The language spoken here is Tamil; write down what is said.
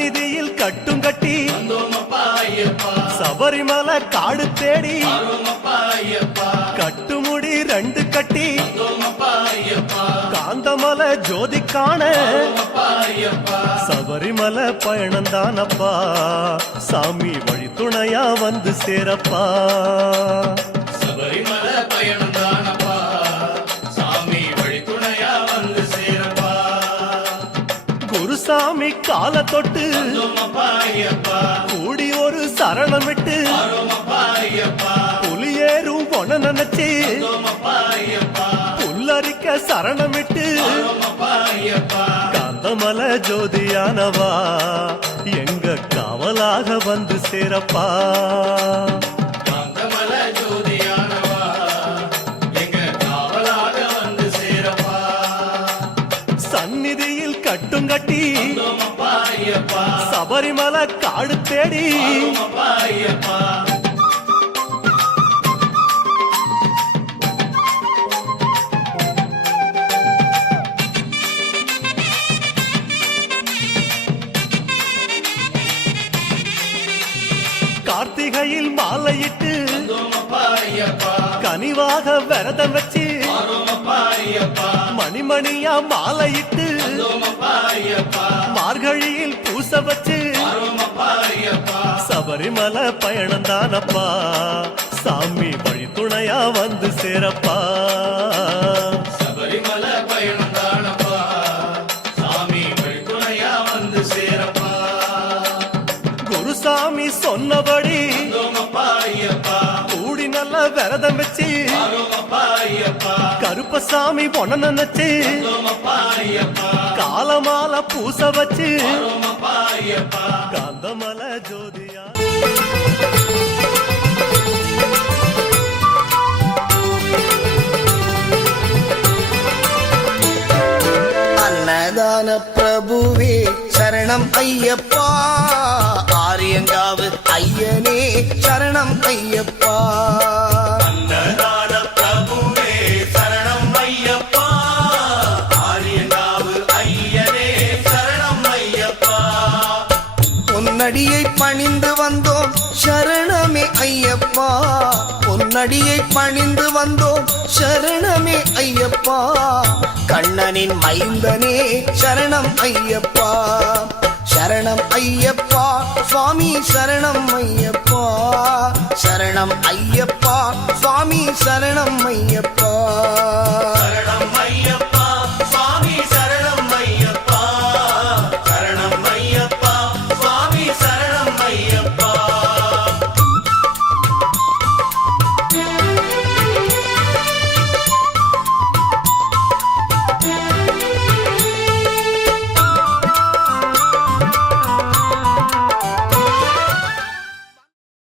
சந்நிதியில் கட்டும் கட்டி சபரிமலை காடு தேடி கட்டுமுடி 2 கட்டி காந்தமலை ஜோதி காண சபரிமலை பயணந்தானப்பா சாமி வழி துணையா வந்து சேரப்பா. சபரிமலை பயணந்தானப்பா சாமி வழி துணையா வந்து சேரப்பா. குருசாமி கால தொட்டு கூடி ஒரு சரணமிட்டு புலியேறும் பொண்ண நினைச்சு புல்லரிக்க சரணமிட்டு காந்தமலை ஜோதியானவா எங்க காவலாக வந்து சேரப்பா. காந்தமலை ஜோதியானவா எங்க காவலாக வந்து சேரப்பா. சந்நிதியில் கட்டும் கட்டி சபரிமலை காடு தேடி கார்த்திகையில் மாலையிட்டு கனிவாக விரதம் வச்சு மணிமணியா மாலையிட்டு மார்கழியில் பூச வச்சு சபரிமலை பயணந்தானப்பா சாமி வழி துணையா வந்து சேரப்பா. சபரிமலை பயணந்தானப்பா சாமி வழி துணையா வந்து சேரப்பா. குருசாமி சொன்னபடி கூடி நல்ல விரதம் வச்சு கருப்பசாமி பொண்ண நினைச்சு காலமால பூச வச்சு காந்தமலை ஜோதியா அன்னதான பிரபுவே சரணம் ஐயப்பா. ஆரியங்காவு ஐயனே சரணம் ஐயப்பா. அன்னதான பிரபுவே சரணம் ஐயப்பா. ஆரியங்காவு ஐயனே சரணம் ஐயப்பா. பொன்னடியை பணிந்து வந்தோம் சரணமே ஐயப்பா. பொன்னடியை பணிந்து வந்தோம் சரணமே ஐயப்பா. கண்ணனின் மைந்தனே சரணம் ஐயப்பா. சரணம் ஐயப்பா சுவாமி சரணம் ஐயப்பா. சரணம் ஐயப்பா சுவாமி சரணம் ஐயப்பா. சரணம் ஐயப்பா